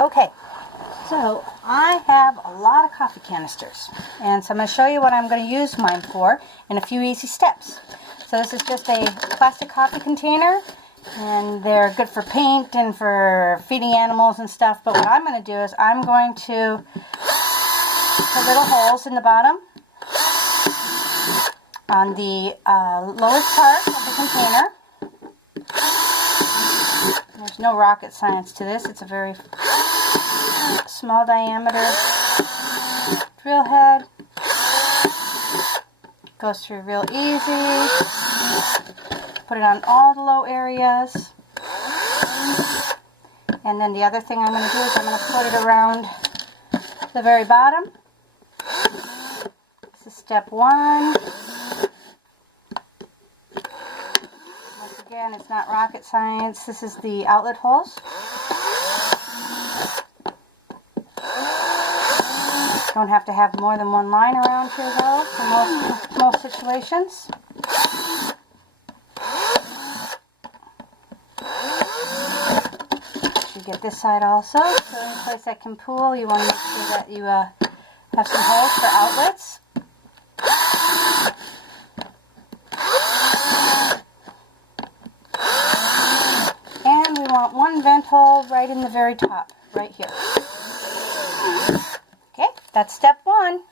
Okay, so I have a lot of coffee canisters, and so I'm going to show you what I'm going to use mine for in a few easy steps. So this is just a plastic coffee container, and they're good for paint and for feeding animals and stuff, but what I'm going to do is I'm going to put little holes in the bottom on the lowest part of the container. There's no rocket science to this. It's a very small diameter drill head. Goes through real easy. Put it on all the low areas. And then the other thing I'm going to do is I'm going to put it around the very bottom. This is step one. Once again, it's not rocket science. This is the outlet holes. Don't have to have more than one line around here though for most situations. You get this side also. So any place that can pool, you want to make sure that you have some holes for outlets. And we want one vent hole right in the very top, right here. Okay, that's step one.